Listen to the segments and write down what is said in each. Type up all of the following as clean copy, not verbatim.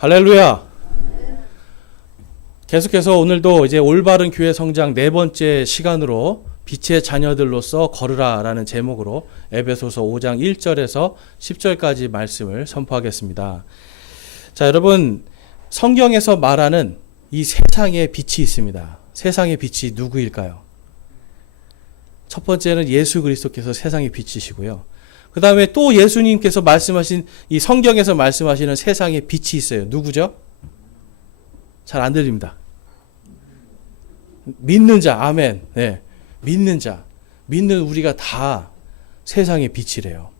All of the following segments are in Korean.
할렐루야. 계속해서 오늘도 이제 올바른 교회 성장 네 번째 시간으로 빛의 자녀들로서 걸으라라는 제목으로 에베소서 5장 1절에서 10절까지 말씀을 선포하겠습니다. 자, 여러분, 성경에서 말하는 이 세상의 빛이 있습니다. 세상의 빛이 누구일까요? 첫 번째는 예수 그리스도께서 세상의 빛이시고요. 그 다음에 또 예수님께서 말씀하신 이 성경에서 말씀하시는 세상의 빛이 있어요. 누구죠? 잘 안 들립니다. 믿는 자, 아멘. 네, 믿는 자, 믿는 우리가 다 세상의 빛이래요.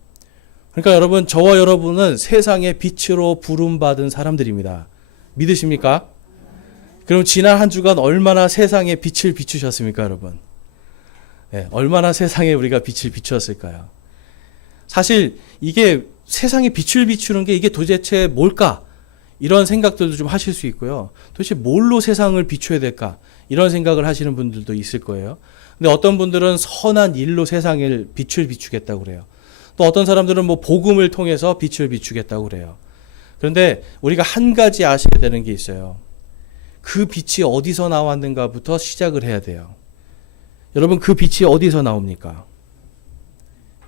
그러니까 여러분, 저와 여러분은 세상의 빛으로 부름받은 사람들입니다. 믿으십니까? 그럼 지난 한 주간 얼마나 세상의 빛을 비추셨습니까, 여러분? 네, 얼마나 세상에 우리가 빛을 비추었을까요? 사실 이게 세상에 빛을 비추는 게 이게 도대체 뭘까? 이런 생각들도 좀 하실 수 있고요. 도대체 뭘로 세상을 비춰야 될까? 이런 생각을 하시는 분들도 있을 거예요. 근데 어떤 분들은 선한 일로 세상을 빛을 비추겠다고 그래요. 또 어떤 사람들은 뭐 복음을 통해서 빛을 비추겠다고 그래요. 그런데 우리가 한 가지 아셔야 되는 게 있어요. 그 빛이 어디서 나왔는가부터 시작을 해야 돼요. 여러분, 그 빛이 어디서 나옵니까?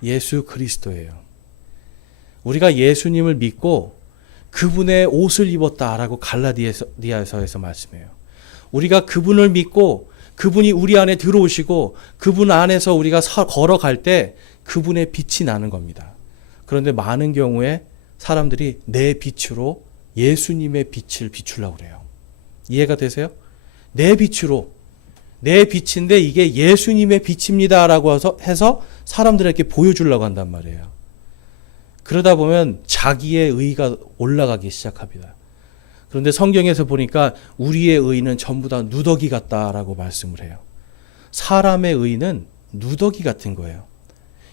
예수 그리스도예요. 우리가 예수님을 믿고 그분의 옷을 입었다라고 갈라디아서에서 말씀해요. 우리가 그분을 믿고 그분이 우리 안에 들어오시고 그분 안에서 우리가 걸어갈 때 그분의 빛이 나는 겁니다. 그런데 많은 경우에 사람들이 내 빛으로 예수님의 빛을 비추려고 그래요. 이해가 되세요? 내 빛으로, 내 빛인데 이게 예수님의 빛입니다라고 해서 사람들에게 보여주려고 한단 말이에요. 그러다 보면 자기의 의가 올라가기 시작합니다. 그런데 성경에서 보니까 우리의 의는 전부 다 누더기 같다라고 말씀을 해요. 사람의 의는 누더기 같은 거예요.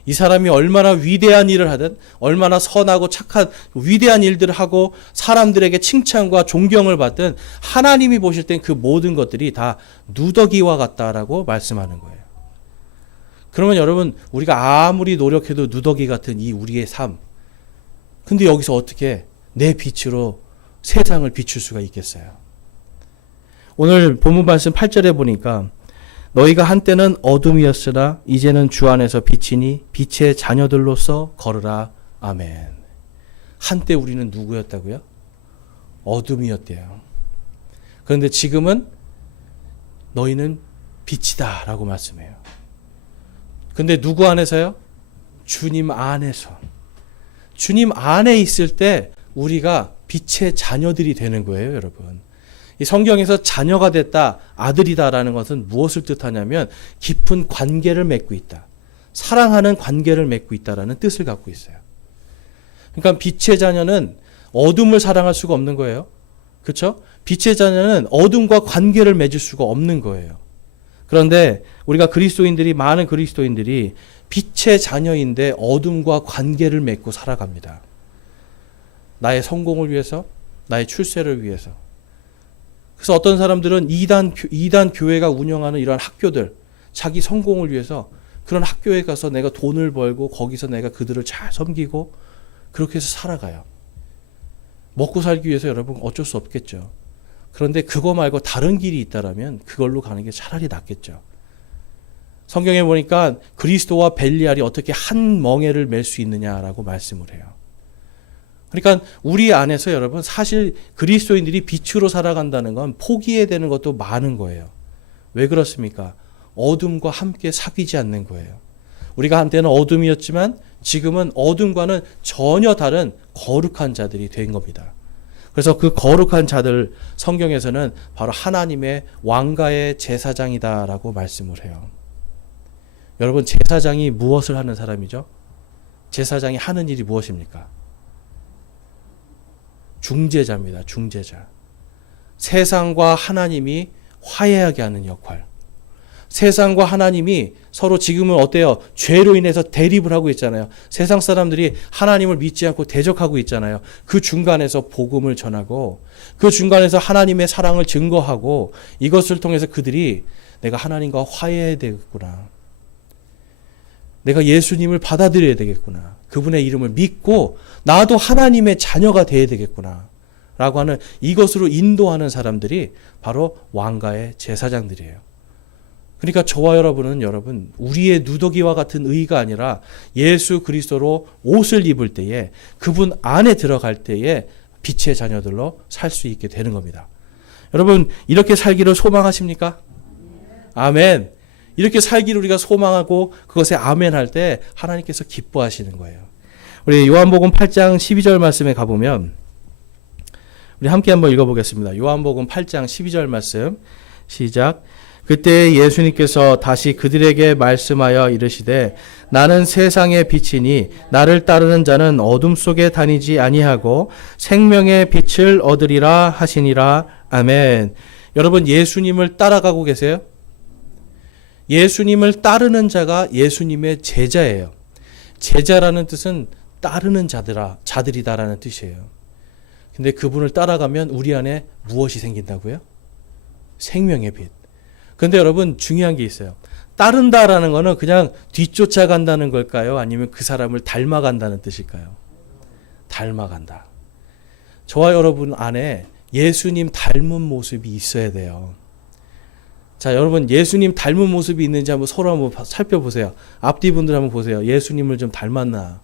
이 사람이 얼마나 위대한 일을 하든, 얼마나 선하고 착한 위대한 일들을 하고 사람들에게 칭찬과 존경을 받든 하나님이 보실 땐 그 모든 것들이 다 누더기와 같다라고 말씀하는 거예요. 그러면 여러분, 우리가 아무리 노력해도 누더기 같은 이 우리의 삶, 근데 여기서 어떻게 내 빛으로 세상을 비출 수가 있겠어요? 오늘 본문 말씀 8절에 보니까 너희가 한때는 어둠이었으나 이제는 주 안에서 빛이니 빛의 자녀들로서 걸으라. 아멘. 한때 우리는 누구였다고요? 어둠이었대요. 그런데 지금은 너희는 빛이다 라고 말씀해요. 근데 누구 안에서요? 주님 안에서. 주님 안에 있을 때 우리가 빛의 자녀들이 되는 거예요, 여러분. 이 성경에서 자녀가 됐다, 아들이다라는 것은 무엇을 뜻하냐면 깊은 관계를 맺고 있다. 사랑하는 관계를 맺고 있다라는 뜻을 갖고 있어요. 그러니까 빛의 자녀는 어둠을 사랑할 수가 없는 거예요. 그렇죠? 빛의 자녀는 어둠과 관계를 맺을 수가 없는 거예요. 그런데 우리가 많은 그리스도인들이 빛의 자녀인데 어둠과 관계를 맺고 살아갑니다. 나의 성공을 위해서, 나의 출세를 위해서. 그래서 어떤 사람들은 이단 교회가 운영하는 이런 학교들, 자기 성공을 위해서 그런 학교에 가서 내가 돈을 벌고 거기서 내가 그들을 잘 섬기고 그렇게 해서 살아가요. 먹고 살기 위해서 여러분 어쩔 수 없겠죠. 그런데 그거 말고 다른 길이 있다라면 그걸로 가는 게 차라리 낫겠죠. 성경에 보니까 그리스도와 벨리알이 어떻게 한 멍에를 맬 수 있느냐라고 말씀을 해요. 그러니까 우리 안에서 여러분 사실 그리스도인들이 빛으로 살아간다는 건 포기해야 되는 것도 많은 거예요. 왜 그렇습니까? 어둠과 함께 사귀지 않는 거예요. 우리가 한때는 어둠이었지만 지금은 어둠과는 전혀 다른 거룩한 자들이 된 겁니다. 그래서 그 거룩한 자들 성경에서는 바로 하나님의 왕가의 제사장이다라고 말씀을 해요. 여러분, 제사장이 무엇을 하는 사람이죠? 제사장이 하는 일이 무엇입니까? 중재자입니다. 중재자. 세상과 하나님이 화해하게 하는 역할. 세상과 하나님이 서로 지금은 어때요? 죄로 인해서 대립을 하고 있잖아요. 세상 사람들이 하나님을 믿지 않고 대적하고 있잖아요. 그 중간에서 복음을 전하고 그 중간에서 하나님의 사랑을 증거하고 이것을 통해서 그들이 내가 하나님과 화해해야 되겠구나. 내가 예수님을 받아들여야 되겠구나. 그분의 이름을 믿고 나도 하나님의 자녀가 되어야 되겠구나 라고 하는 이것으로 인도하는 사람들이 바로 왕가의 제사장들이에요. 그러니까 저와 여러분 우리의 누더기와 같은 의가 아니라 예수 그리스도로 옷을 입을 때에 그분 안에 들어갈 때에 빛의 자녀들로 살 수 있게 되는 겁니다. 여러분 이렇게 살기를 소망하십니까? 아멘. 이렇게 살기를 우리가 소망하고 그것에 아멘 할 때 하나님께서 기뻐하시는 거예요. 우리 요한복음 8장 12절 말씀에 가보면 우리 함께 한번 읽어보겠습니다. 요한복음 8장 12절 말씀 시작. 그때 예수님께서 다시 그들에게 말씀하여 이르시되 나는 세상의 빛이니 나를 따르는 자는 어둠 속에 다니지 아니하고 생명의 빛을 얻으리라 하시니라. 아멘. 여러분 예수님을 따라가고 계세요? 예수님을 따르는 자가 예수님의 제자예요. 제자라는 뜻은 따르는 자들이다라는 뜻이에요. 근데 그분을 따라가면 우리 안에 무엇이 생긴다고요? 생명의 빛. 근데 여러분 중요한 게 있어요. 따른다라는 거는 그냥 뒤쫓아간다는 걸까요? 아니면 그 사람을 닮아간다는 뜻일까요? 닮아간다. 저와 여러분 안에 예수님 닮은 모습이 있어야 돼요. 자, 여러분 예수님 닮은 모습이 있는지 한번 서로 한번 살펴보세요. 앞뒤 분들 한번 보세요. 예수님을 좀 닮았나?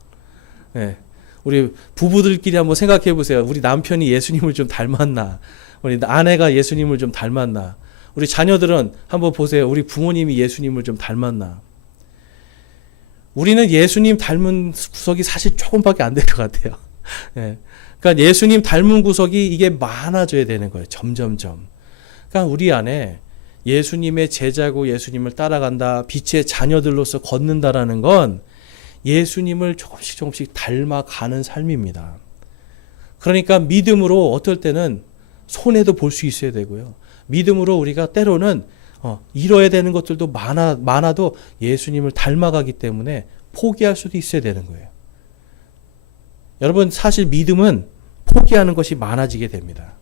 네. 우리 부부들끼리 한번 생각해 보세요. 우리 남편이 예수님을 좀 닮았나? 우리 아내가 예수님을 좀 닮았나? 우리 자녀들은 한번 보세요. 우리 부모님이 예수님을 좀 닮았나? 우리는 예수님 닮은 구석이 사실 조금밖에 안 될 것 같아요. 네. 그러니까 예수님 닮은 구석이 이게 많아져야 되는 거예요. 점점점. 그러니까 우리 안에 예수님의 제자고 예수님을 따라간다, 빛의 자녀들로서 걷는다라는 건 예수님을 조금씩 닮아가는 삶입니다. 그러니까 믿음으로 어떨 때는 손해도 볼 수 있어야 되고요. 믿음으로 우리가 때로는 이뤄야 되는 것들도 많아도 예수님을 닮아가기 때문에 포기할 수도 있어야 되는 거예요. 여러분 사실 믿음은 포기하는 것이 많아지게 됩니다.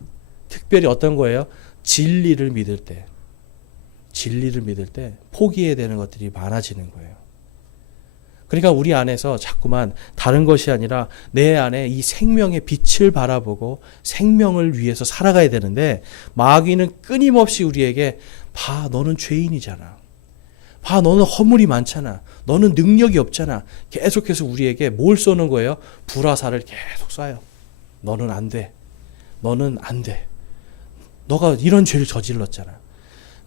특별히 어떤 거예요? 진리를 믿을 때 포기해야 되는 것들이 많아지는 거예요. 그러니까 우리 안에서 자꾸만 다른 것이 아니라 내 안에 이 생명의 빛을 바라보고 생명을 위해서 살아가야 되는데 마귀는 끊임없이 우리에게 봐 너는 죄인이잖아. 봐 너는 허물이 많잖아. 너는 능력이 없잖아. 계속해서 우리에게 뭘 쏘는 거예요? 불화살을 계속 쏴요. 너는 안 돼. 너는 안 돼. 너가 이런 죄를 저질렀잖아.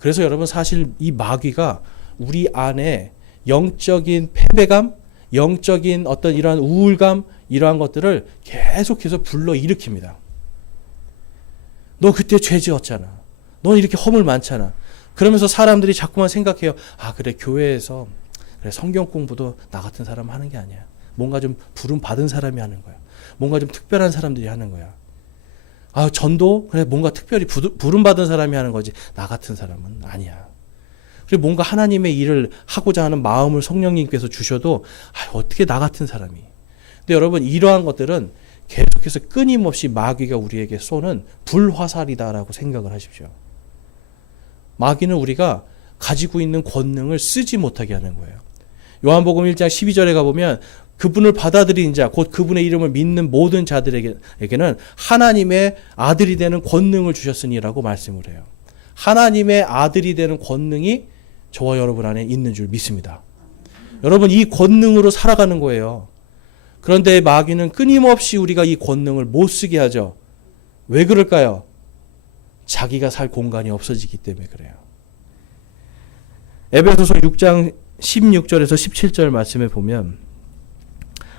그래서 여러분 사실 이 마귀가 우리 안에 영적인 패배감, 영적인 어떤 이러한 우울감, 이러한 것들을 계속해서 불러일으킵니다. 너 그때 죄 지었잖아. 넌 이렇게 허물 많잖아. 그러면서 사람들이 자꾸만 생각해요. 아 그래 교회에서 그래 성경 공부도 나 같은 사람 하는 게 아니야. 뭔가 좀 부름 받은 사람이 하는 거야. 뭔가 좀 특별한 사람들이 하는 거야. 아 전도 그래 뭔가 특별히 부름 받은 사람이 하는 거지. 나 같은 사람은 아니야. 그리고 뭔가 하나님의 일을 하고자 하는 마음을 성령님께서 주셔도 어떻게 나 같은 사람이. 근데 여러분 이러한 것들은 계속해서 끊임없이 마귀가 우리에게 쏘는 불화살이다라고 생각을 하십시오. 마귀는 우리가 가지고 있는 권능을 쓰지 못하게 하는 거예요. 요한복음 1장 12절에 가보면 그분을 받아들인 자, 곧 그분의 이름을 믿는 모든 자들에게는 하나님의 아들이 되는 권능을 주셨으니라고 말씀을 해요. 하나님의 아들이 되는 권능이 저와 여러분 안에 있는 줄 믿습니다. 여러분 이 권능으로 살아가는 거예요. 그런데 마귀는 끊임없이 우리가 이 권능을 못 쓰게 하죠. 왜 그럴까요? 자기가 살 공간이 없어지기 때문에 그래요. 에베소서 6장 16절에서 17절 말씀에 보면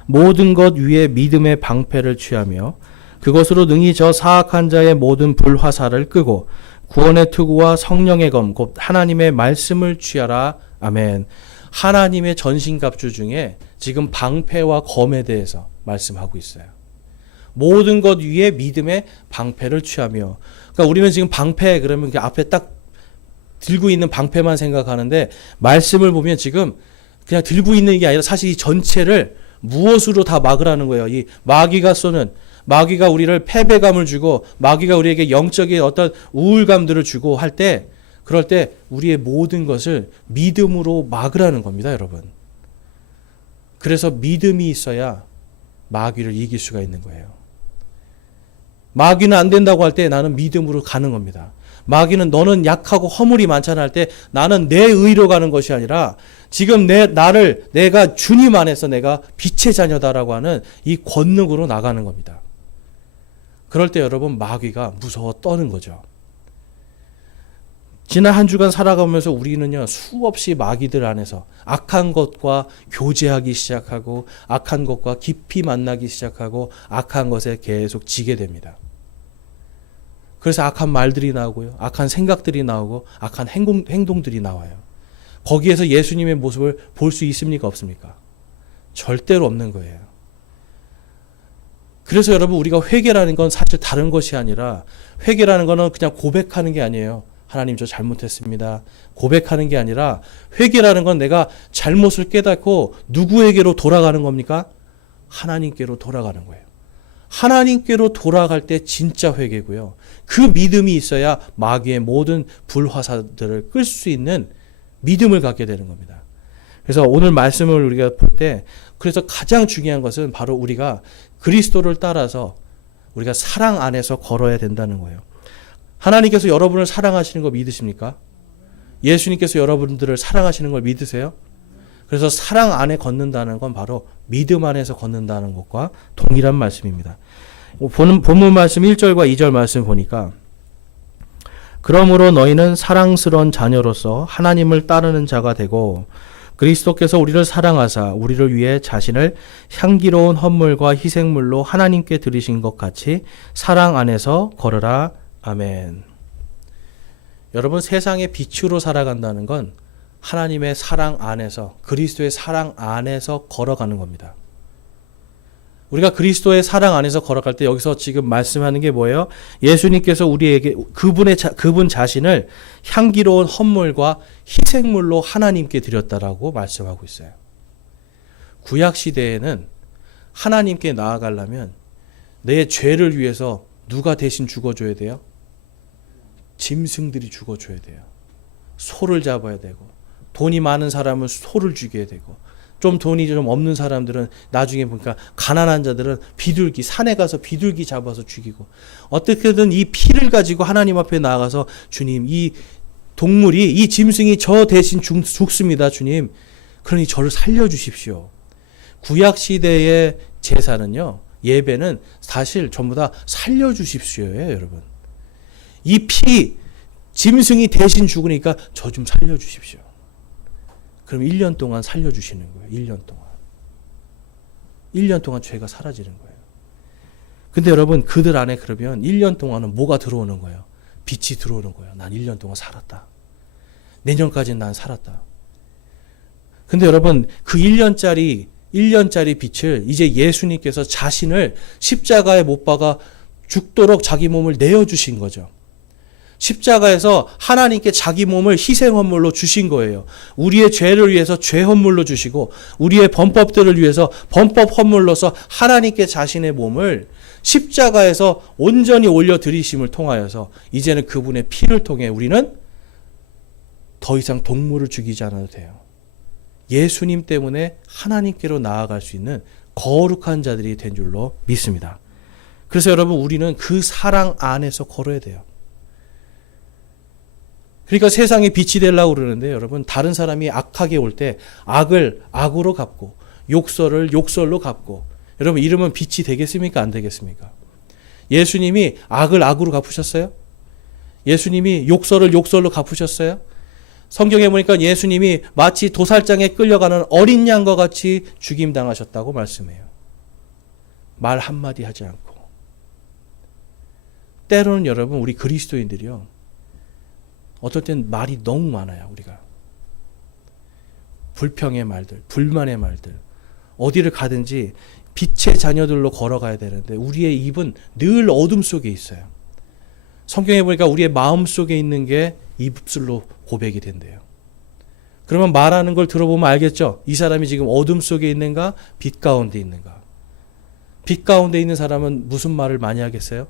모든 것 위에 믿음의 방패를 취하며 그것으로 능히 저 사악한 자의 모든 불화살을 끄고 구원의 투구와 성령의 검 곧 하나님의 말씀을 취하라. 아멘. 하나님의 전신갑주 중에 지금 방패와 검에 대해서 말씀하고 있어요. 모든 것 위에 믿음의 방패를 취하며. 그러니까 우리는 지금 방패 그러면 그 앞에 딱 들고 있는 방패만 생각하는데 말씀을 보면 지금 그냥 들고 있는 게 아니라 사실 이 전체를 무엇으로 다 막으라는 거예요. 이 마귀가 쏘는, 마귀가 우리를 패배감을 주고 마귀가 우리에게 영적인 어떤 우울감들을 주고 할 때, 그럴 때 우리의 모든 것을 믿음으로 막으라는 겁니다, 여러분. 그래서 믿음이 있어야 마귀를 이길 수가 있는 거예요. 마귀는 안 된다고 할 때 나는 믿음으로 가는 겁니다. 마귀는 너는 약하고 허물이 많잖아 할 때 나는 내 의로 가는 것이 아니라 지금 내가 주님 안에서 내가 빛의 자녀다라고 하는 이 권능으로 나가는 겁니다. 그럴 때 여러분 마귀가 무서워 떠는 거죠. 지난 한 주간 살아가면서 우리는요 수없이 마귀들 안에서 악한 것과 교제하기 시작하고 악한 것과 깊이 만나기 시작하고 악한 것에 계속 지게 됩니다. 그래서 악한 말들이 나오고요. 악한 생각들이 나오고 악한 행동들이 나와요. 거기에서 예수님의 모습을 볼 수 있습니까? 없습니까? 절대로 없는 거예요. 그래서 여러분 우리가 회개라는 건 사실 다른 것이 아니라 회개라는 거는 그냥 고백하는 게 아니에요. 하나님 저 잘못했습니다. 고백하는 게 아니라 회개라는 건 내가 잘못을 깨닫고 누구에게로 돌아가는 겁니까? 하나님께로 돌아가는 거예요. 하나님께로 돌아갈 때 진짜 회개고요. 그 믿음이 있어야 마귀의 모든 불화살들을 끌 수 있는 믿음을 갖게 되는 겁니다. 그래서 오늘 말씀을 우리가 볼 때 그래서 가장 중요한 것은 바로 우리가 그리스도를 따라서 우리가 사랑 안에서 걸어야 된다는 거예요. 하나님께서 여러분을 사랑하시는 거 믿으십니까? 예수님께서 여러분들을 사랑하시는 걸 믿으세요? 그래서 사랑 안에 걷는다는 건 바로 믿음 안에서 걷는다는 것과 동일한 말씀입니다. 본문 말씀 1절과 2절 말씀 보니까 그러므로 너희는 사랑스러운 자녀로서 하나님을 따르는 자가 되고 그리스도께서 우리를 사랑하사 우리를 위해 자신을 향기로운 헌물과 희생물로 하나님께 드리신 것 같이 사랑 안에서 걸으라. 아멘. 여러분 세상의 빛으로 살아간다는 건 하나님의 사랑 안에서 그리스도의 사랑 안에서 걸어가는 겁니다. 우리가 그리스도의 사랑 안에서 걸어갈 때 여기서 지금 말씀하는 게 뭐예요? 예수님께서 우리에게 그분 자신을 향기로운 헌물과 희생물로 하나님께 드렸다라고 말씀하고 있어요. 구약 시대에는 하나님께 나아가려면 내 죄를 위해서 누가 대신 죽어줘야 돼요? 짐승들이 죽어줘야 돼요. 소를 잡아야 되고 돈이 많은 사람은 소를 죽여야 되고 좀 돈이 좀 없는 사람들은 나중에 보니까 가난한 자들은 비둘기 산에 가서 비둘기 잡아서 죽이고 어떻게든 이 피를 가지고 하나님 앞에 나아가서 주님 이 동물이 이 짐승이 저 대신 죽습니다 주님 그러니 저를 살려주십시오. 구약 시대의 제사는요 예배는 사실 전부 다 살려주십시오예요 여러분. 이 짐승이 대신 죽으니까 저 좀 살려주십시오. 그럼 1년 동안 살려주시는 거예요. 1년 동안. 1년 동안 죄가 사라지는 거예요. 근데 여러분 그들 안에 그러면 1년 동안은 뭐가 들어오는 거예요? 빛이 들어오는 거예요. 난 1년 동안 살았다. 내년까지는 난 살았다. 근데 여러분 그 1년짜리 빛을 이제 예수님께서 자신을 십자가에 못 박아 죽도록 자기 몸을 내어주신 거죠. 십자가에서 하나님께 자기 몸을 희생헌물로 주신 거예요. 우리의 죄를 위해서 죄헌물로 주시고 우리의 범법들을 위해서 범법헌물로서 하나님께 자신의 몸을 십자가에서 온전히 올려드리심을 통하여서 이제는 그분의 피를 통해 우리는 더 이상 동물을 죽이지 않아도 돼요. 예수님 때문에 하나님께로 나아갈 수 있는 거룩한 자들이 된 줄로 믿습니다. 그래서 여러분 우리는 그 사랑 안에서 걸어야 돼요. 그러니까 세상에 빛이 되려고 그러는데 여러분 다른 사람이 악하게 올 때 악을 악으로 갚고 욕설을 욕설로 갚고 여러분 이러면 빛이 되겠습니까? 안 되겠습니까? 예수님이 악을 악으로 갚으셨어요? 예수님이 욕설을 욕설로 갚으셨어요? 성경에 보니까 예수님이 마치 도살장에 끌려가는 어린 양과 같이 죽임당하셨다고 말씀해요. 말 한마디 하지 않고. 때로는 여러분 우리 그리스도인들이요. 어떨 땐 말이 너무 많아요. 우리가. 불평의 말들, 불만의 말들. 어디를 가든지 빛의 자녀들로 걸어가야 되는데 우리의 입은 늘 어둠 속에 있어요. 성경에 보니까 우리의 마음 속에 있는 게 입술로 고백이 된대요. 그러면 말하는 걸 들어보면 알겠죠? 이 사람이 지금 어둠 속에 있는가? 빛 가운데 있는가? 빛 가운데 있는 사람은 무슨 말을 많이 하겠어요?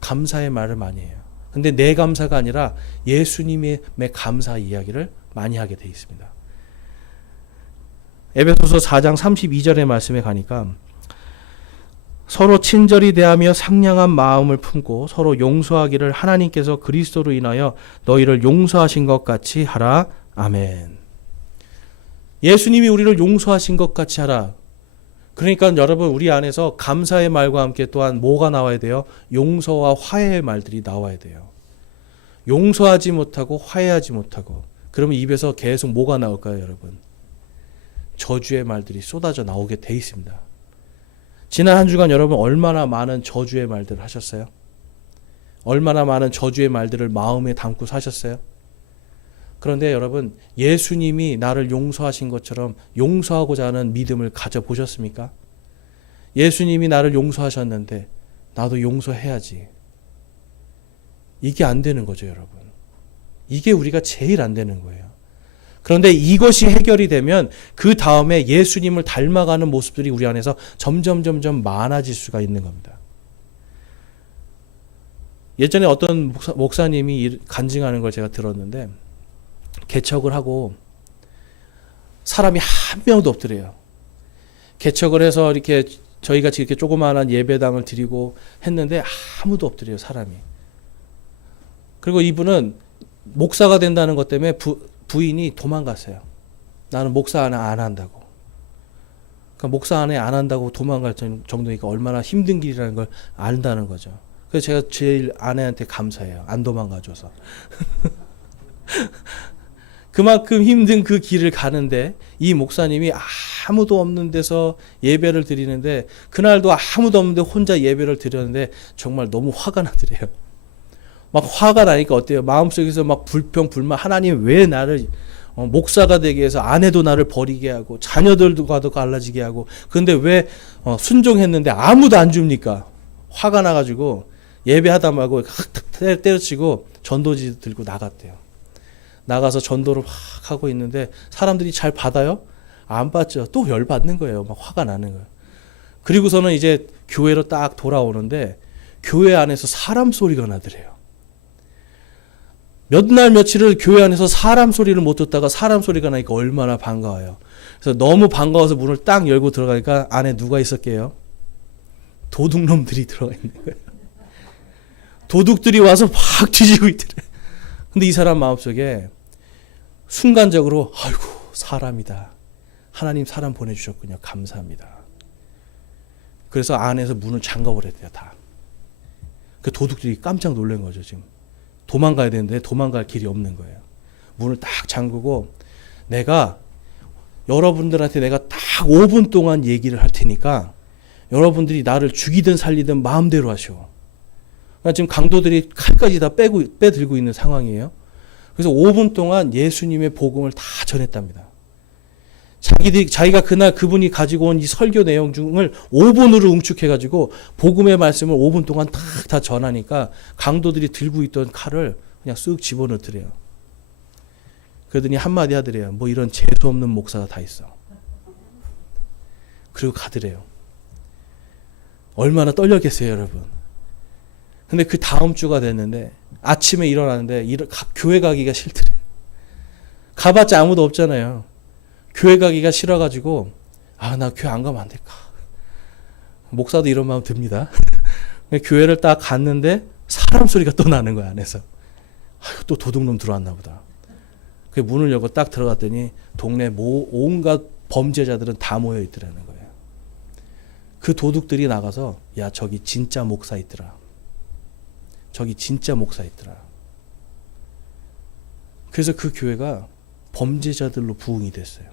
감사의 말을 많이 해요. 근데 내 감사가 아니라 예수님의 감사 이야기를 많이 하게 돼 있습니다. 에베소서 4장 32절의 말씀에 가니까 서로 친절히 대하며 상냥한 마음을 품고 서로 용서하기를 하나님께서 그리스도로 인하여 너희를 용서하신 것 같이 하라. 아멘. 예수님이 우리를 용서하신 것 같이 하라. 그러니까 여러분, 우리 안에서 감사의 말과 함께 또한 뭐가 나와야 돼요? 용서와 화해의 말들이 나와야 돼요. 용서하지 못하고 화해하지 못하고 그러면 입에서 계속 뭐가 나올까요, 여러분? 저주의 말들이 쏟아져 나오게 돼 있습니다. 지난 한 주간 여러분 얼마나 많은 저주의 말들을 하셨어요? 얼마나 많은 저주의 말들을 마음에 담고 사셨어요? 그런데 여러분, 예수님이 나를 용서하신 것처럼 용서하고자 하는 믿음을 가져보셨습니까? 예수님이 나를 용서하셨는데 나도 용서해야지. 이게 안 되는 거죠, 여러분. 이게 우리가 제일 안 되는 거예요. 그런데 이것이 해결이 되면 그 다음에 예수님을 닮아가는 모습들이 우리 안에서 점점 많아질 수가 있는 겁니다. 예전에 어떤 목사님이 간증하는 걸 제가 들었는데, 개척을 하고 사람이 한 명도 없더래요. 개척을 해서 이렇게 저희가 이렇게 조그마한 예배당을 드리고 했는데 아무도 없더래요, 사람이. 그리고 이분은 목사가 된다는 것 때문에 부인이 도망갔어요. 나는 목사 안에 안 한다고. 그러니까 목사 안에 안 한다고 도망갈 정도니까 얼마나 힘든 길이라는 걸 안다는 거죠. 그래서 제가 제일 아내한테 감사해요. 안 도망가줘서. 그만큼 힘든 그 길을 가는데 이 목사님이 아무도 없는 데서 예배를 드리는데, 그날도 아무도 없는데 혼자 예배를 드렸는데 정말 너무 화가 나더래요. 막 화가 나니까 어때요? 마음속에서 막 불평, 불만, 하나님 왜 나를 목사가 되게 해서 아내도 나를 버리게 하고 자녀들과도 갈라지게 하고, 근데 왜 순종했는데 아무도 안 줍니까? 화가 나가지고 예배하다 말고 때려치고 전도지 들고 나갔대요. 나가서 전도를 막 하고 있는데 사람들이 잘 받아요? 안 받죠. 또 열받는 거예요. 막 화가 나는 거예요. 그리고서는 이제 교회로 딱 돌아오는데 교회 안에서 사람 소리가 나더래요. 몇 날 며칠을 교회 안에서 사람 소리를 못 듣다가 사람 소리가 나니까 얼마나 반가워요. 그래서 너무 반가워서 문을 딱 열고 들어가니까 안에 누가 있었게요? 도둑놈들이 들어가 있는 거예요. 도둑들이 와서 막 뒤지고 있더래요. 근데 이 사람 마음속에 순간적으로 아이고 사람이다. 하나님 사람 보내주셨군요. 감사합니다. 그래서 안에서 문을 잠가버렸대요. 다. 그 도둑들이 깜짝 놀란 거죠. 지금 도망가야 되는데 도망갈 길이 없는 거예요. 문을 딱 잠그고 여러분들한테 내가 딱 5분 동안 얘기를 할 테니까 여러분들이 나를 죽이든 살리든 마음대로 하시오. 그러니까 지금 강도들이 칼까지 다 빼들고 있는 상황이에요. 그래서 5분 동안 예수님의 복음을 다 전했답니다. 자기가 그날 그분이 가지고 온 이 설교 내용 중을 5분으로 응축해가지고 복음의 말씀을 5분 동안 다 전하니까 강도들이 들고 있던 칼을 그냥 쓱 집어넣더래요. 그러더니 한마디 하더래요. 뭐 이런 재수 없는 목사가 다 있어. 그리고 가더래요. 얼마나 떨렸겠어요, 여러분. 근데 그 다음 주가 됐는데 아침에 일어나는데 교회 가기가 싫더래요. 가봤자 아무도 없잖아요. 교회 가기가 싫어가지고 나 교회 안 가면 안 될까. 목사도 이런 마음 듭니다. 교회를 딱 갔는데 사람 소리가 또 나는 거야, 안에서. 또 도둑놈 들어왔나 보다. 그 문을 열고 딱 들어갔더니 동네 온갖 범죄자들은 다 모여 있더라는 거예요. 그 도둑들이 나가서 야 저기 진짜 목사 있더라. 저기 진짜 목사 있더라. 그래서 그 교회가 범죄자들로 부흥이 됐어요.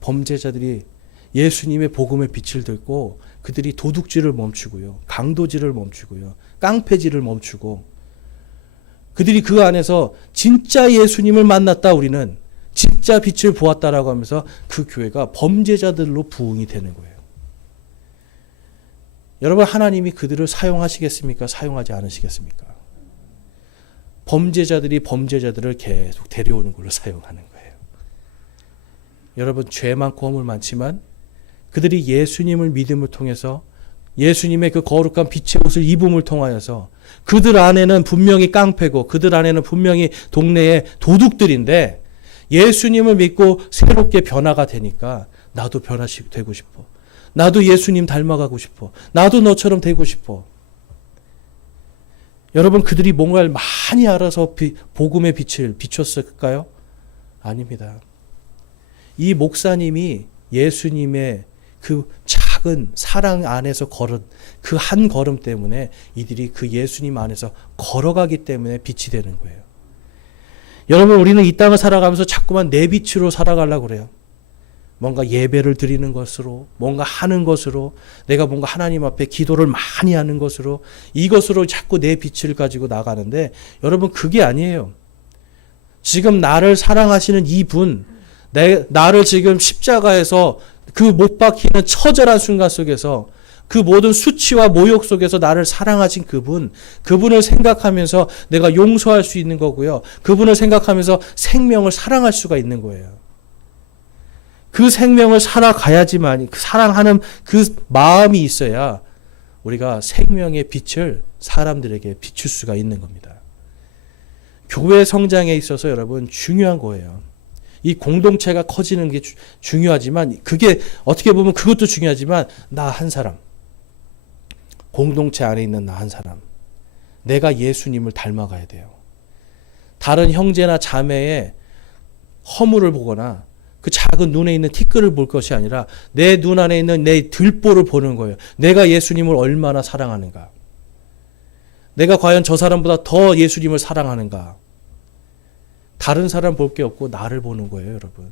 범죄자들이 예수님의 복음의 빛을 듣고 그들이 도둑질을 멈추고요. 강도질을 멈추고요. 깡패질을 멈추고 그들이 그 안에서 진짜 예수님을 만났다, 우리는 진짜 빛을 보았다라고 하면서 그 교회가 범죄자들로 부흥이 되는 거예요. 여러분, 하나님이 그들을 사용하시겠습니까? 사용하지 않으시겠습니까? 범죄자들이 범죄자들을 계속 데려오는 걸로 사용하는 거예요. 여러분, 죄 많고 허물 많지만 그들이 예수님을 믿음을 통해서 예수님의 그 거룩한 빛의 옷을 입음을 통하여서 그들 안에는 분명히 깡패고 그들 안에는 분명히 동네의 도둑들인데 예수님을 믿고 새롭게 변화가 되니까 나도 변화되고 싶어. 나도 예수님 닮아가고 싶어. 나도 너처럼 되고 싶어. 여러분, 그들이 뭔가를 많이 알아서 복음의 빛을 비췄을까요? 아닙니다. 이 목사님이 예수님의 그 작은 사랑 안에서 걸은 그 한 걸음 때문에 이들이 그 예수님 안에서 걸어가기 때문에 빛이 되는 거예요. 여러분, 우리는 이 땅을 살아가면서 자꾸만 내 빛으로 살아가려고 그래요. 뭔가 예배를 드리는 것으로, 뭔가 하는 것으로, 내가 뭔가 하나님 앞에 기도를 많이 하는 것으로, 이것으로 자꾸 내 빛을 가지고 나가는데, 여러분, 그게 아니에요. 지금 나를 사랑하시는 이분, 나를 지금 십자가에서 그 못 박히는 처절한 순간 속에서, 그 모든 수치와 모욕 속에서 나를 사랑하신 그분을 생각하면서 내가 용서할 수 있는 거고요. 그분을 생각하면서 생명을 사랑할 수가 있는 거예요. 그 생명을 살아가야지만, 사랑하는 그 마음이 있어야 우리가 생명의 빛을 사람들에게 비출 수가 있는 겁니다. 교회 성장에 있어서 여러분 중요한 거예요. 이 공동체가 커지는 게 중요하지만, 그게 어떻게 보면 그것도 중요하지만, 나 한 사람, 공동체 안에 있는 나 한 사람, 내가 예수님을 닮아가야 돼요. 다른 형제나 자매의 허물을 보거나 그 작은 눈에 있는 티끌을 볼 것이 아니라 내 눈 안에 있는 내 들보를 보는 거예요. 내가 예수님을 얼마나 사랑하는가. 내가 과연 저 사람보다 더 예수님을 사랑하는가. 다른 사람 볼 게 없고 나를 보는 거예요, 여러분.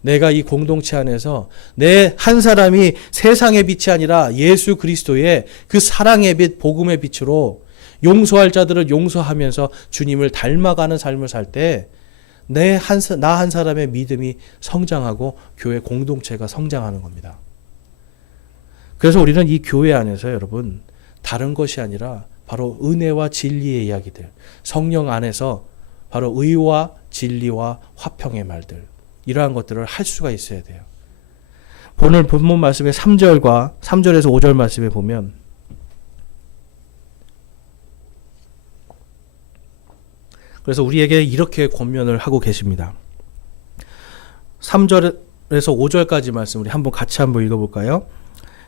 내가 이 공동체 안에서 내 한 사람이 세상의 빛이 아니라 예수 그리스도의 그 사랑의 빛, 복음의 빛으로 용서할 자들을 용서하면서 주님을 닮아가는 삶을 살 때 나 한 사람의 믿음이 성장하고 교회 공동체가 성장하는 겁니다. 그래서 우리는 이 교회 안에서 여러분 다른 것이 아니라 바로 은혜와 진리의 이야기들, 성령 안에서 바로 의와 진리와 화평의 말들, 이러한 것들을 할 수가 있어야 돼요. 오늘 본문 말씀의 3절에서 5절 말씀에 보면 그래서 우리에게 이렇게 권면을 하고 계십니다. 3절에서 5절까지 말씀 우리 같이 한번 읽어볼까요?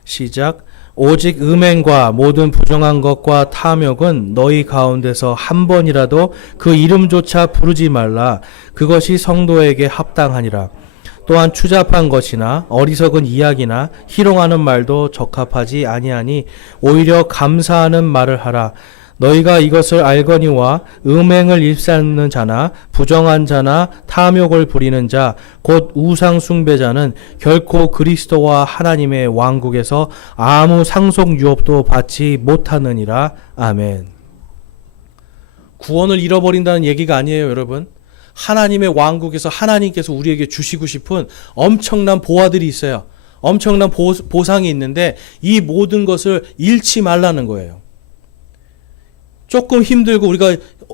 시작. 오직 음행과 모든 부정한 것과 탐욕은 너희 가운데서 한 번이라도 그 이름조차 부르지 말라. 그것이 성도에게 합당하니라. 또한 추잡한 것이나 어리석은 이야기나 희롱하는 말도 적합하지 아니하니 오히려 감사하는 말을 하라. 너희가 이것을 알거니와 음행을 일삼는 자나 부정한 자나 탐욕을 부리는 자 곧 우상 숭배자는 결코 그리스도와 하나님의 왕국에서 아무 상속 유업도 받지 못하느니라. 아멘. 구원을 잃어버린다는 얘기가 아니에요, 여러분. 하나님의 왕국에서 하나님께서 우리에게 주시고 싶은 엄청난 보화들이 있어요. 엄청난 보상이 있는데 이 모든 것을 잃지 말라는 거예요. 조금 힘들고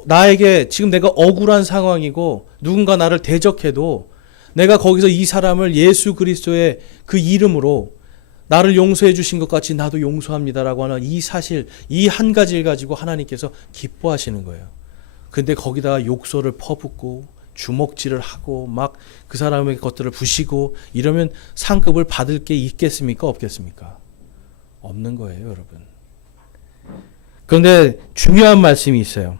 나에게 지금 내가 억울한 상황이고 누군가 나를 대적해도 내가 거기서 이 사람을 예수 그리스도의 그 이름으로 나를 용서해 주신 것 같이 나도 용서합니다라고 하는 이 사실, 이 한 가지를 가지고 하나님께서 기뻐하시는 거예요. 근데 거기다가 욕설을 퍼붓고 주먹질을 하고 막 그 사람의 것들을 부시고 이러면 상급을 받을 게 있겠습니까? 없겠습니까? 없는 거예요, 여러분. 그런데 중요한 말씀이 있어요.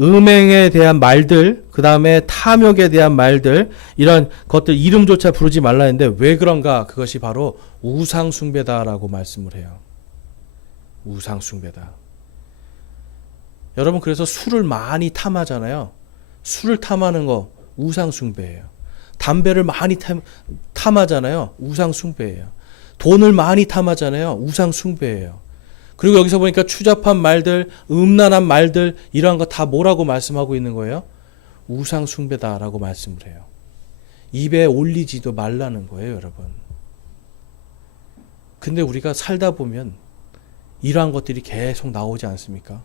음행에 대한 말들, 그 다음에 탐욕에 대한 말들, 이런 것들 이름조차 부르지 말라 했는데 왜 그런가? 그것이 바로 우상숭배다라고 말씀을 해요. 우상숭배다. 여러분, 그래서 술을 많이 탐하잖아요. 술을 탐하는 거 우상숭배예요. 담배를 많이 탐하잖아요. 우상숭배예요. 돈을 많이 탐하잖아요. 우상숭배예요. 그리고 여기서 보니까 추잡한 말들, 음란한 말들, 이러한 거 다 뭐라고 말씀하고 있는 거예요? 우상숭배다라고 말씀을 해요. 입에 올리지도 말라는 거예요, 여러분. 근데 우리가 살다 보면 이러한 것들이 계속 나오지 않습니까?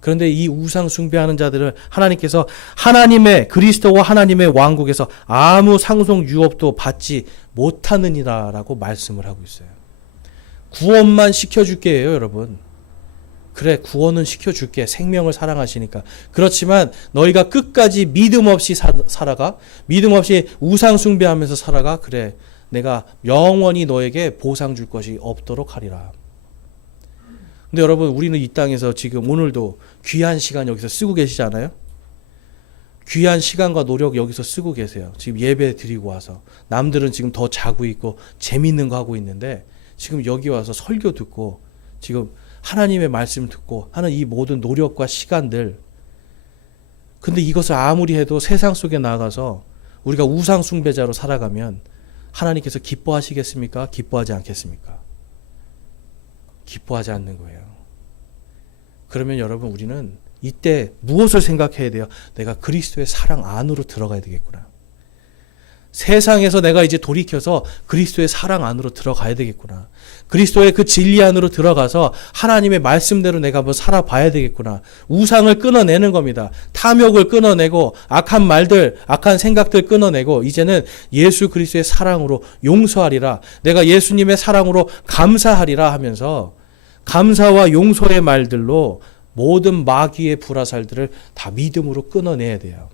그런데 이 우상숭배하는 자들을 하나님께서 하나님의 그리스도와 하나님의 왕국에서 아무 상속 유업도 받지 못하느니라라고 말씀을 하고 있어요. 구원만 시켜줄게 해요, 여러분. 그래, 구원은 시켜줄게. 생명을 사랑하시니까. 그렇지만 너희가 끝까지 믿음 없이 살아가? 믿음 없이 우상 숭배하면서 살아가? 그래, 내가 영원히 너에게 보상 줄 것이 없도록 하리라. 근데 여러분, 우리는 이 땅에서 지금 오늘도 귀한 시간 여기서 쓰고 계시지 않아요? 귀한 시간과 노력 여기서 쓰고 계세요. 지금 예배 드리고 와서. 남들은 지금 더 자고 있고 재밌는 거 하고 있는데 지금 여기 와서 설교 듣고 지금 하나님의 말씀 듣고 하는 이 모든 노력과 시간들. 근데 이것을 아무리 해도 세상 속에 나가서 우리가 우상 숭배자로 살아가면 하나님께서 기뻐하시겠습니까? 기뻐하지 않겠습니까? 기뻐하지 않는 거예요. 그러면 여러분, 우리는 이때 무엇을 생각해야 돼요? 내가 그리스도의 사랑 안으로 들어가야 되겠구나. 세상에서 내가 이제 돌이켜서 그리스도의 사랑 안으로 들어가야 되겠구나. 그리스도의 그 진리 안으로 들어가서 하나님의 말씀대로 내가 한번 살아봐야 되겠구나. 우상을 끊어내는 겁니다. 탐욕을 끊어내고 악한 말들, 악한 생각들 끊어내고 이제는 예수 그리스도의 사랑으로 용서하리라. 내가 예수님의 사랑으로 감사하리라 하면서 감사와 용서의 말들로 모든 마귀의 불화살들을 다 믿음으로 끊어내야 돼요.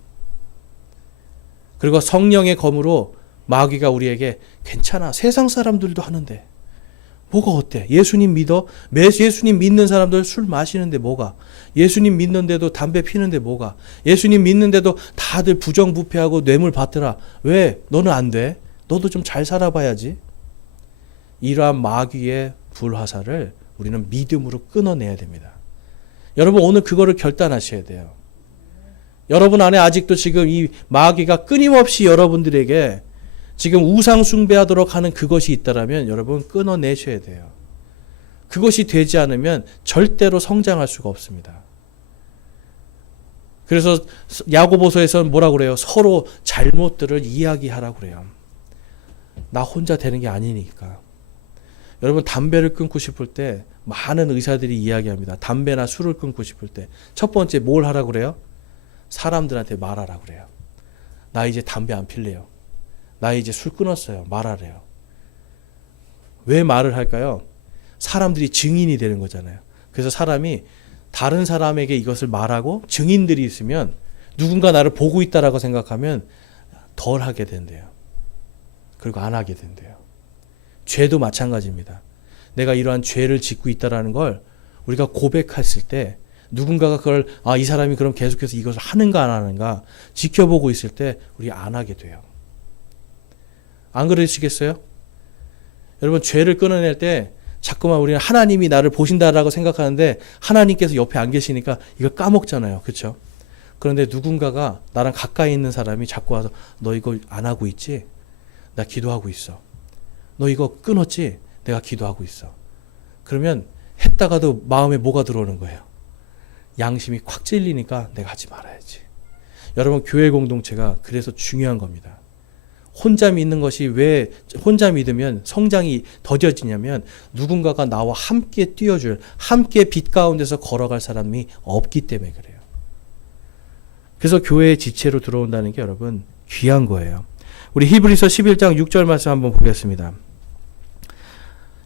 그리고 성령의 검으로 마귀가 우리에게 괜찮아. 세상 사람들도 하는데 뭐가 어때? 예수님 믿어? 예수님 믿는 사람들 술 마시는데 뭐가? 예수님 믿는데도 담배 피는데 뭐가? 예수님 믿는데도 다들 부정부패하고 뇌물 받더라. 왜? 너는 안 돼? 너도 좀 잘 살아봐야지. 이러한 마귀의 불화살을 우리는 믿음으로 끊어내야 됩니다. 여러분, 오늘 그거를 결단하셔야 돼요. 여러분 안에 아직도 지금 이 마귀가 끊임없이 여러분들에게 지금 우상 숭배하도록 하는 그것이 있다라면 여러분 끊어내셔야 돼요. 그것이 되지 않으면 절대로 성장할 수가 없습니다. 그래서 야고보서에서는 뭐라고 그래요? 서로 잘못들을 이야기하라고 그래요. 나 혼자 되는 게 아니니까. 여러분, 담배를 끊고 싶을 때 많은 의사들이 이야기합니다. 담배나 술을 끊고 싶을 때 첫 번째 뭘 하라고 그래요? 사람들한테 말하라고 그래요. 나 이제 담배 안 필래요. 나 이제 술 끊었어요. 말하래요. 왜 말을 할까요? 사람들이 증인이 되는 거잖아요. 그래서 사람이 다른 사람에게 이것을 말하고 증인들이 있으면 누군가 나를 보고 있다라고 생각하면 덜 하게 된대요. 그리고 안 하게 된대요. 죄도 마찬가지입니다. 내가 이러한 죄를 짓고 있다라는 걸 우리가 고백했을 때 누군가가 그걸 이 사람이 그럼 계속해서 이것을 하는가 안 하는가 지켜보고 있을 때 우리 안 하게 돼요. 안 그러시겠어요? 여러분, 죄를 끊어낼 때 자꾸만 우리는 하나님이 나를 보신다라고 생각하는데 하나님께서 옆에 안 계시니까 이거 까먹잖아요. 그렇죠? 그런데 누군가가 나랑 가까이 있는 사람이 자꾸 와서 너 이거 안 하고 있지? 나 기도하고 있어. 너 이거 끊었지? 내가 기도하고 있어. 그러면 했다가도 마음에 뭐가 들어오는 거예요? 양심이 콱 찔리니까 내가 하지 말아야지. 여러분, 교회 공동체가 그래서 중요한 겁니다. 혼자 믿는 것이 왜 혼자 믿으면 성장이 더뎌지냐면 누군가가 나와 함께 뛰어줄, 함께 빛 가운데서 걸어갈 사람이 없기 때문에 그래요. 그래서 교회의 지체로 들어온다는 게 여러분 귀한 거예요. 우리 히브리서 11장 6절 말씀 한번 보겠습니다.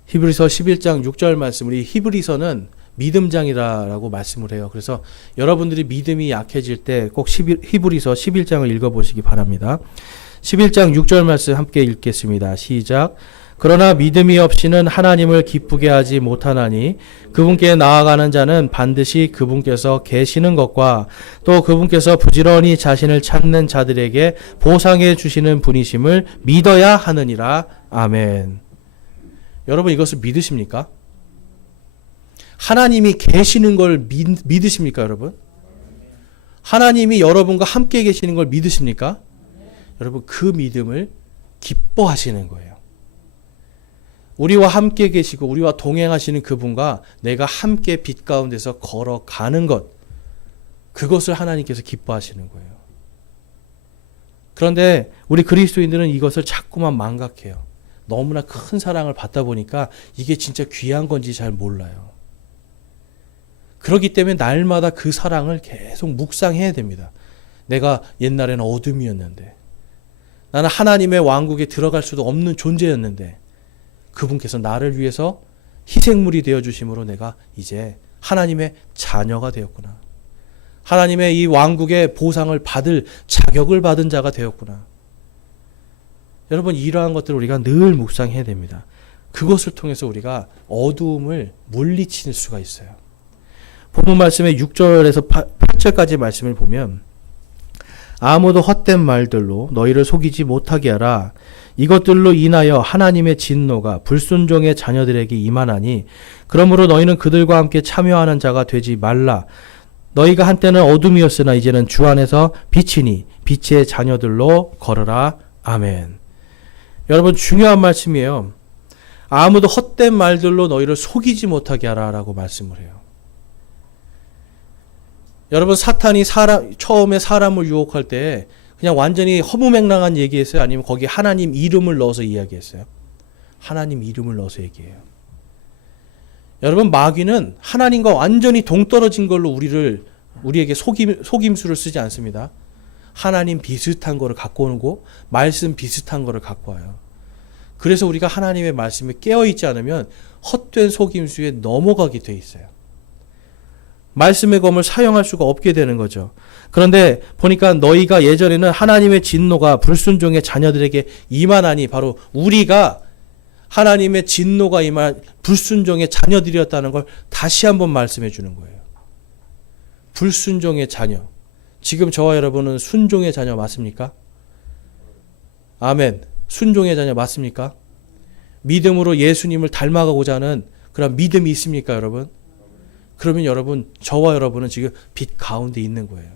히브리서 11장 6절 말씀, 우리 히브리서는 믿음장이라고 말씀을 해요. 그래서 여러분들이 믿음이 약해질 때 꼭 히브리서 11장을 읽어보시기 바랍니다. 11장 6절 말씀 함께 읽겠습니다. 시작. 그러나 믿음이 없이는 하나님을 기쁘게 하지 못하나니 그분께 나아가는 자는 반드시 그분께서 계시는 것과 또 그분께서 부지런히 자신을 찾는 자들에게 보상해 주시는 분이심을 믿어야 하느니라. 아멘. 여러분, 이것을 믿으십니까? 하나님이 계시는 걸 믿으십니까, 여러분? 하나님이 여러분과 함께 계시는 걸 믿으십니까? 여러분, 그 믿음을 기뻐하시는 거예요. 우리와 함께 계시고 우리와 동행하시는 그분과 내가 함께 빛 가운데서 걸어가는 것, 그것을 하나님께서 기뻐하시는 거예요. 그런데 우리 그리스도인들은 이것을 자꾸만 망각해요. 너무나 큰 사랑을 받다 보니까 이게 진짜 귀한 건지 잘 몰라요. 그렇기 때문에 날마다 그 사랑을 계속 묵상해야 됩니다. 내가 옛날에는 어둠이었는데, 나는 하나님의 왕국에 들어갈 수도 없는 존재였는데 그분께서 나를 위해서 희생물이 되어주심으로 내가 이제 하나님의 자녀가 되었구나. 하나님의 이 왕국의 보상을 받을 자격을 받은 자가 되었구나. 여러분, 이러한 것들을 우리가 늘 묵상해야 됩니다. 그것을 통해서 우리가 어두움을 물리칠 수가 있어요. 본문 말씀의 6절에서 8절까지 말씀을 보면 아무도 헛된 말들로 너희를 속이지 못하게 하라. 이것들로 인하여 하나님의 진노가 불순종의 자녀들에게 임하나니 그러므로 너희는 그들과 함께 참여하는 자가 되지 말라. 너희가 한때는 어둠이었으나 이제는 주 안에서 빛이니 빛의 자녀들로 걸으라. 아멘. 여러분, 중요한 말씀이에요. 아무도 헛된 말들로 너희를 속이지 못하게 하라 라고 말씀을 해요. 여러분, 사탄이 처음에 사람을 유혹할 때 그냥 완전히 허무맹랑한 얘기했어요? 아니면 거기에 하나님 이름을 넣어서 이야기했어요? 하나님 이름을 넣어서 얘기해요. 여러분, 마귀는 하나님과 완전히 동떨어진 걸로 우리에게 속임수를 쓰지 않습니다. 하나님 비슷한 거를 갖고 오고 말씀 비슷한 거를 갖고 와요. 그래서 우리가 하나님의 말씀에 깨어있지 않으면 헛된 속임수에 넘어가게 돼 있어요. 말씀의 검을 사용할 수가 없게 되는 거죠. 그런데 보니까 너희가 예전에는 하나님의 진노가 불순종의 자녀들에게 임하나니, 바로 우리가 하나님의 진노가 임한 불순종의 자녀들이었다는 걸 다시 한번 말씀해 주는 거예요. 불순종의 자녀. 지금 저와 여러분은 순종의 자녀 맞습니까? 아멘. 순종의 자녀 맞습니까? 믿음으로 예수님을 닮아가고자 하는 그런 믿음이 있습니까, 여러분? 그러면 여러분, 저와 여러분은 지금 빛 가운데 있는 거예요.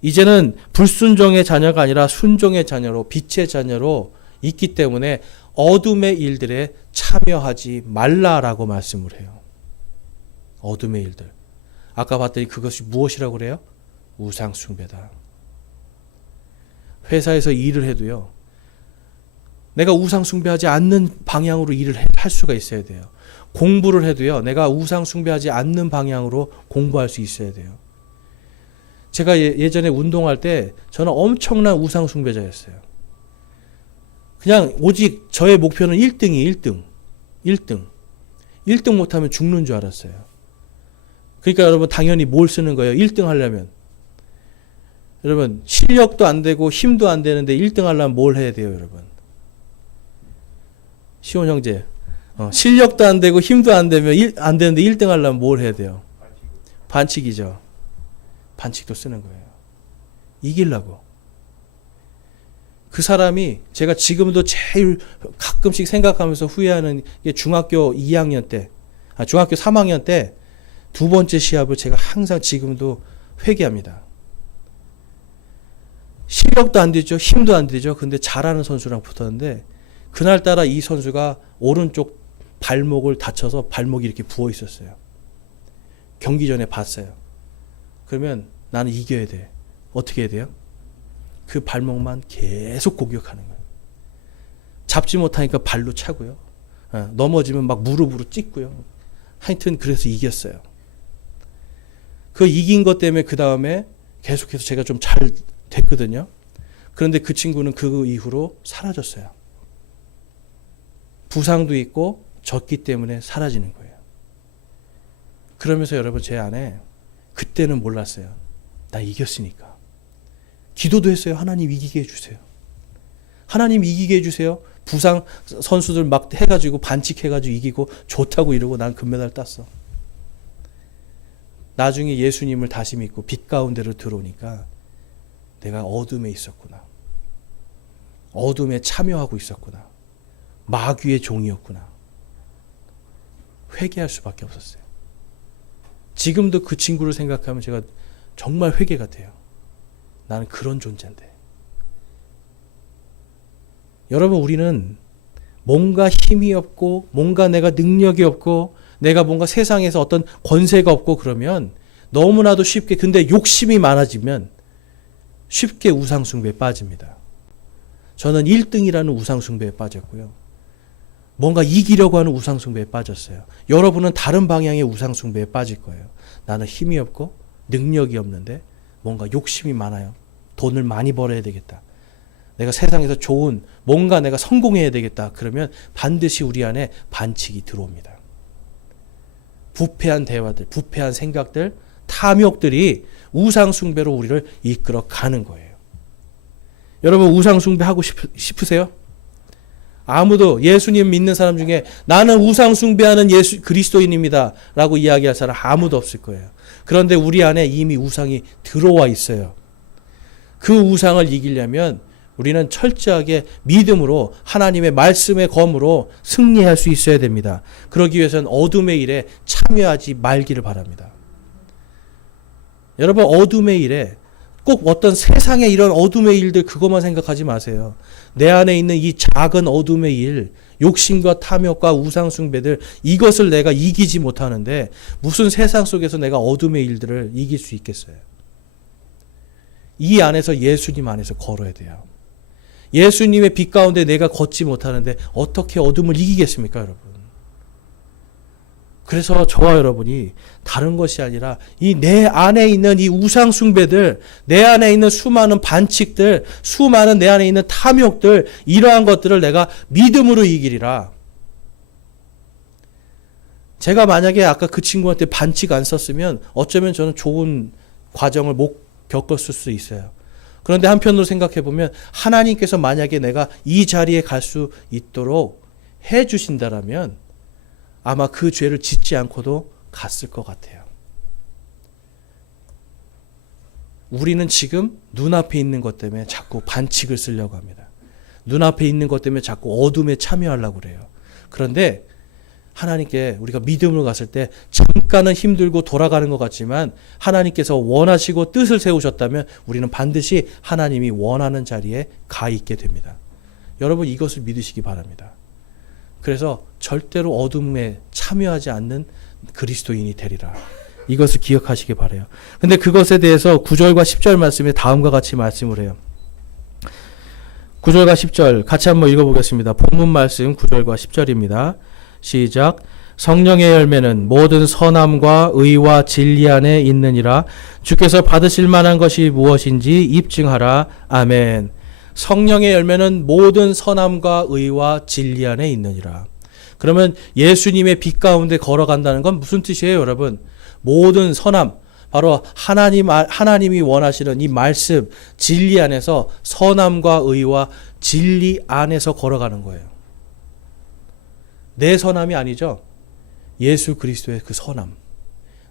이제는 불순종의 자녀가 아니라 순종의 자녀로, 빛의 자녀로 있기 때문에 어둠의 일들에 참여하지 말라라고 말씀을 해요. 어둠의 일들. 아까 봤더니 그것이 무엇이라고 그래요? 우상 숭배다. 회사에서 일을 해도요, 내가 우상 숭배하지 않는 방향으로 일을 할 수가 있어야 돼요. 공부를 해도요, 내가 우상 숭배하지 않는 방향으로 공부할 수 있어야 돼요. 제가 예전에 운동할 때 저는 엄청난 우상 숭배자였어요. 그냥 오직 저의 목표는 1등이 1등. 1등 못하면 죽는 줄 알았어요. 그러니까 여러분, 당연히 뭘 쓰는 거예요? 1등 하려면. 여러분, 실력도 안 되고 힘도 안 되는데 1등 하려면 뭘 해야 돼요, 여러분? 시온 형제, 실력도 안 되고 힘도 안 되는데 1등 하려면 뭘 해야 돼요? 반칙이죠. 반칙도 쓰는 거예요. 이기려고. 그 사람이, 제가 지금도 제일 가끔씩 생각하면서 후회하는 게 중학교 3학년 때 두 번째 시합을 제가 항상 지금도 회개합니다. 실력도 안 되죠. 힘도 안 되죠. 근데 잘하는 선수랑 붙었는데 그날따라 이 선수가 오른쪽 발목을 다쳐서 발목이 이렇게 부어 있었어요. 경기 전에 봤어요. 그러면 나는 이겨야 돼. 어떻게 해야 돼요? 그 발목만 계속 공격하는 거예요. 잡지 못하니까 발로 차고요. 넘어지면 막 무릎으로 찍고요. 하여튼 그래서 이겼어요. 그 이긴 것 때문에 그 다음에 계속해서 제가 좀 잘 됐거든요. 그런데 그 친구는 그 이후로 사라졌어요. 부상도 있고 졌기 때문에 사라지는 거예요. 그러면서 여러분, 제 안에 그때는 몰랐어요. 나 이겼으니까. 기도도 했어요. 하나님 이기게 해주세요. 하나님 이기게 해주세요. 부상 선수들 막 해가지고 반칙해가지고 이기고 좋다고 이러고 난 금메달 땄어. 나중에 예수님을 다시 믿고 빛 가운데로 들어오니까 내가 어둠에 있었구나. 어둠에 참여하고 있었구나. 마귀의 종이었구나. 회개할 수밖에 없었어요. 지금도 그 친구를 생각하면 제가 정말 회개가 돼요. 나는 그런 존재인데. 여러분, 우리는 뭔가 힘이 없고 뭔가 내가 능력이 없고 내가 뭔가 세상에서 어떤 권세가 없고 그러면 너무나도 쉽게, 근데 욕심이 많아지면 쉽게 우상숭배에 빠집니다. 저는 1등이라는 우상숭배에 빠졌고요. 뭔가 이기려고 하는 우상숭배에 빠졌어요. 여러분은 다른 방향의 우상숭배에 빠질 거예요. 나는 힘이 없고 능력이 없는데 뭔가 욕심이 많아요. 돈을 많이 벌어야 되겠다. 내가 세상에서 좋은 뭔가 내가 성공해야 되겠다. 그러면 반드시 우리 안에 반칙이 들어옵니다. 부패한 대화들, 부패한 생각들, 탐욕들이 우상숭배로 우리를 이끌어 가는 거예요. 여러분 우상 숭배하고 싶으세요? 아무도 예수님 믿는 사람 중에 나는 우상 숭배하는 예수 그리스도인입니다 라고 이야기할 사람 아무도 없을 거예요. 그런데 우리 안에 이미 우상이 들어와 있어요. 그 우상을 이기려면 우리는 철저하게 믿음으로 하나님의 말씀의 검으로 승리할 수 있어야 됩니다. 그러기 위해서는 어둠의 일에 참여하지 말기를 바랍니다. 여러분 어둠의 일에 꼭 어떤 세상의 이런 어둠의 일들 그것만 생각하지 마세요. 내 안에 있는 이 작은 어둠의 일, 욕심과 탐욕과 우상 숭배들 이것을 내가 이기지 못하는데 무슨 세상 속에서 내가 어둠의 일들을 이길 수 있겠어요. 이 안에서 예수님 안에서 걸어야 돼요. 예수님의 빛 가운데 내가 걷지 못하는데 어떻게 어둠을 이기겠습니까, 여러분? 그래서 저와 여러분이 다른 것이 아니라 이 내 안에 있는 이 우상 숭배들, 내 안에 있는 수많은 반칙들, 수많은 내 안에 있는 탐욕들, 이러한 것들을 내가 믿음으로 이기리라. 제가 만약에 아까 그 친구한테 반칙 안 썼으면 어쩌면 저는 좋은 과정을 못 겪었을 수 있어요. 그런데 한편으로 생각해 보면 하나님께서 만약에 내가 이 자리에 갈 수 있도록 해 주신다라면 아마 그 죄를 짓지 않고도 갔을 것 같아요. 우리는 지금 눈앞에 있는 것 때문에 자꾸 반칙을 쓰려고 합니다. 눈앞에 있는 것 때문에 자꾸 어둠에 참여하려고 그래요. 그런데 하나님께 우리가 믿음으로 갔을 때 잠깐은 힘들고 돌아가는 것 같지만 하나님께서 원하시고 뜻을 세우셨다면 우리는 반드시 하나님이 원하는 자리에 가 있게 됩니다. 여러분 이것을 믿으시기 바랍니다. 그래서 절대로 어둠에 참여하지 않는 그리스도인이 되리라. 이것을 기억하시기 바라요. 근데 그것에 대해서 9절과 10절 말씀에 다음과 같이 말씀을 해요. 9절과 10절 같이 한번 읽어보겠습니다. 본문 말씀 9절과 10절입니다. 시작. 성령의 열매는 모든 선함과 의와 진리 안에 있느니라. 주께서 받으실 만한 것이 무엇인지 입증하라. 아멘. 성령의 열매는 모든 선함과 의와 진리 안에 있느니라. 그러면 예수님의 빛 가운데 걸어간다는 건 무슨 뜻이에요, 여러분? 모든 선함, 바로 하나님이 원하시는 이 말씀, 진리 안에서 선함과 의와 진리 안에서 걸어가는 거예요. 내 선함이 아니죠. 예수 그리스도의 그 선함.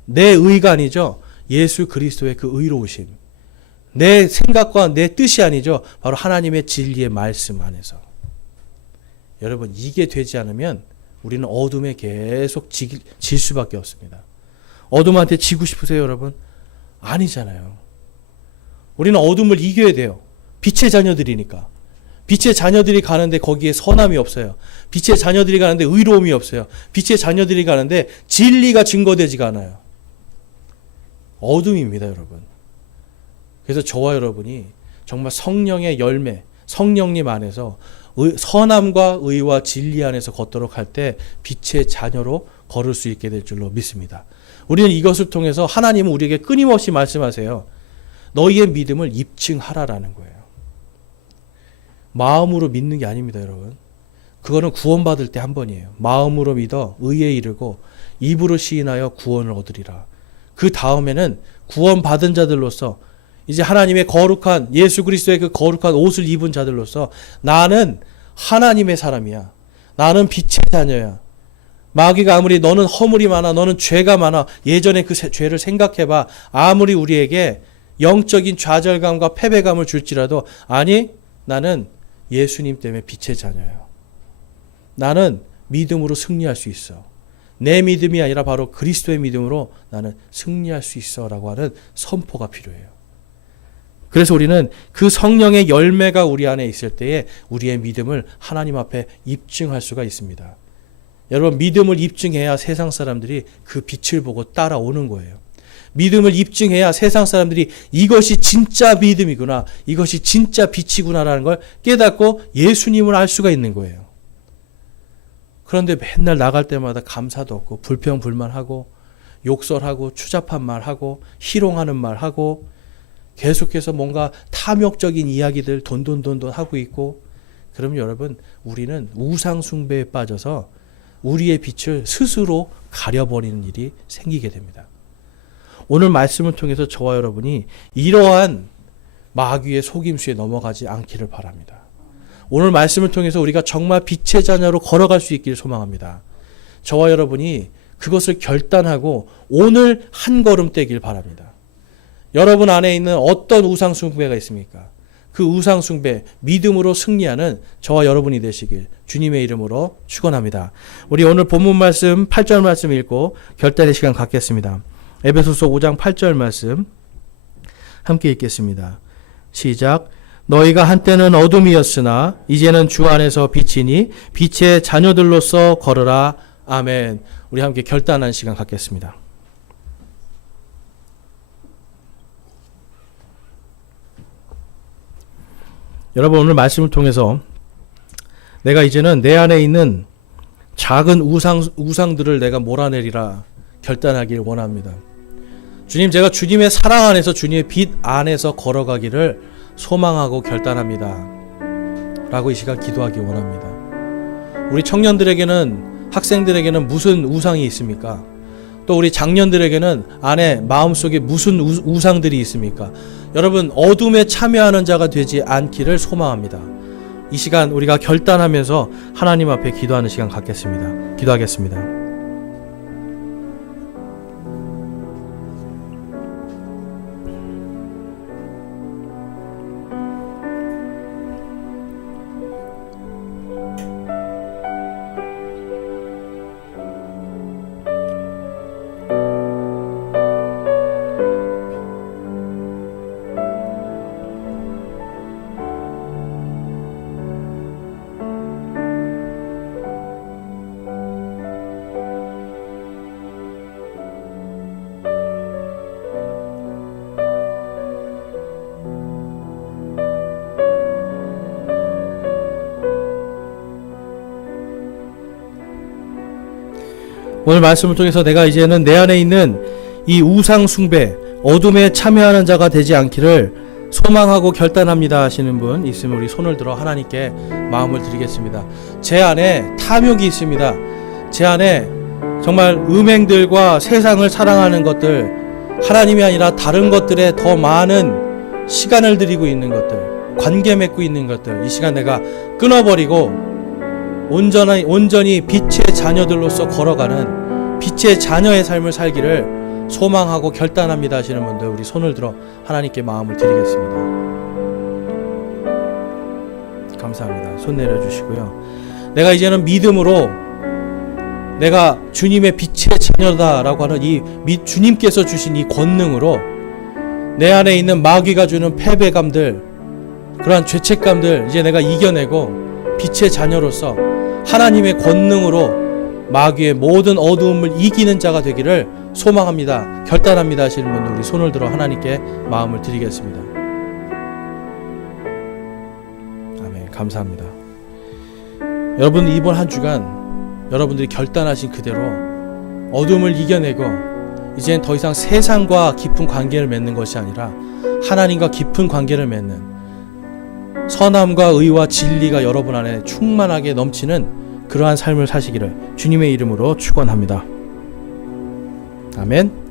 내 의가 아니죠. 예수 그리스도의 그 의로우심. 내 생각과 내 뜻이 아니죠. 바로 하나님의 진리의 말씀 안에서. 여러분 이게 되지 않으면 우리는 어둠에 계속 질 수밖에 없습니다. 어둠한테 지고 싶으세요, 여러분? 아니잖아요. 우리는 어둠을 이겨야 돼요. 빛의 자녀들이니까. 빛의 자녀들이 가는데 거기에 선함이 없어요. 빛의 자녀들이 가는데 의로움이 없어요. 빛의 자녀들이 가는데 진리가 증거되지가 않아요. 어둠입니다, 여러분. 그래서 저와 여러분이 정말 성령의 열매, 성령님 안에서 선함과 의와 진리 안에서 걷도록 할 때 빛의 자녀로 걸을 수 있게 될 줄로 믿습니다. 우리는 이것을 통해서 하나님은 우리에게 끊임없이 말씀하세요. 너희의 믿음을 입증하라라는 거예요. 마음으로 믿는 게 아닙니다, 여러분. 그거는 구원받을 때 한 번이에요. 마음으로 믿어 의에 이르고 입으로 시인하여 구원을 얻으리라. 그 다음에는 구원받은 자들로서 이제 하나님의 거룩한 예수 그리스도의 그 거룩한 옷을 입은 자들로서 나는 하나님의 사람이야. 나는 빛의 자녀야. 마귀가 아무리 너는 허물이 많아, 너는 죄가 많아, 예전에 그 죄를 생각해봐. 아무리 우리에게 영적인 좌절감과 패배감을 줄지라도 아니, 나는 예수님 때문에 빛의 자녀예요. 나는 믿음으로 승리할 수 있어. 내 믿음이 아니라 바로 그리스도의 믿음으로 나는 승리할 수 있어 라고 하는 선포가 필요해요. 그래서 우리는 그 성령의 열매가 우리 안에 있을 때에 우리의 믿음을 하나님 앞에 입증할 수가 있습니다. 여러분 믿음을 입증해야 세상 사람들이 그 빛을 보고 따라오는 거예요. 믿음을 입증해야 세상 사람들이 이것이 진짜 믿음이구나, 이것이 진짜 빛이구나라는 걸 깨닫고 예수님을 알 수가 있는 거예요. 그런데 맨날 나갈 때마다 감사도 없고 불평불만하고 욕설하고 추잡한 말하고 희롱하는 말하고 계속해서 뭔가 탐욕적인 이야기들 돈돈돈돈 하고 있고, 그러면 여러분 우리는 우상 숭배에 빠져서 우리의 빛을 스스로 가려버리는 일이 생기게 됩니다. 오늘 말씀을 통해서 저와 여러분이 이러한 마귀의 속임수에 넘어가지 않기를 바랍니다. 오늘 말씀을 통해서 우리가 정말 빛의 자녀로 걸어갈 수 있기를 소망합니다. 저와 여러분이 그것을 결단하고 오늘 한 걸음 떼길 바랍니다. 여러분 안에 있는 어떤 우상 숭배가 있습니까? 그 우상 숭배 믿음으로 승리하는 저와 여러분이 되시길 주님의 이름으로 축원합니다. 우리 오늘 본문 말씀 8절 말씀 읽고 결단의 시간 갖겠습니다. 에베소서 5장 8절 말씀 함께 읽겠습니다. 시작. 너희가 한때는 어둠이었으나 이제는 주 안에서 빛이니 빛의 자녀들로서 걸으라. 아멘. 우리 함께 결단한 시간 갖겠습니다. 여러분 오늘 말씀을 통해서 내가 이제는 내 안에 있는 작은 우상들을 내가 몰아내리라 결단하기를 원합니다. 주님, 제가 주님의 사랑 안에서 주님의 빛 안에서 걸어가기를 소망하고 결단합니다. 라고 이 시간 기도하기 원합니다. 우리 청년들에게는, 학생들에게는 무슨 우상이 있습니까? 또 우리 장년들에게는 안에 마음속에 무슨 우상들이 있습니까? 여러분, 어둠에 참여하는 자가 되지 않기를 소망합니다. 이 시간 우리가 결단하면서 하나님 앞에 기도하는 시간 갖겠습니다. 기도하겠습니다. 오늘 말씀을 통해서 내가 이제는 내 안에 있는 이 우상 숭배, 어둠에 참여하는 자가 되지 않기를 소망하고 결단합니다 하시는 분 있으면 우리 손을 들어 하나님께 마음을 드리겠습니다. 제 안에 탐욕이 있습니다. 제 안에 정말 음행들과 세상을 사랑하는 것들, 하나님이 아니라 다른 것들에 더 많은 시간을 들이고 있는 것들, 관계 맺고 있는 것들, 이 시간 내가 끊어버리고 온전히 빛의 자녀들로서 걸어가는 빛의 자녀의 삶을 살기를 소망하고 결단합니다 하시는 분들 우리 손을 들어 하나님께 마음을 드리겠습니다. 감사합니다. 손 내려주시고요. 내가 이제는 믿음으로 내가 주님의 빛의 자녀다라고 하는 이 주님께서 주신 이 권능으로 내 안에 있는 마귀가 주는 패배감들, 그러한 죄책감들 이제 내가 이겨내고 빛의 자녀로서 하나님의 권능으로 마귀의 모든 어두움을 이기는 자가 되기를 소망합니다. 결단합니다 하시는 분들 우리 손을 들어 하나님께 마음을 드리겠습니다. 아멘. 감사합니다. 여러분 이번 한 주간 여러분들이 결단하신 그대로 어둠을 이겨내고 이젠 더 이상 세상과 깊은 관계를 맺는 것이 아니라 하나님과 깊은 관계를 맺는 선함과 의와 진리가 여러분 안에 충만하게 넘치는 그러한 삶을 사시기를 주님의 이름으로 축원합니다. 아멘.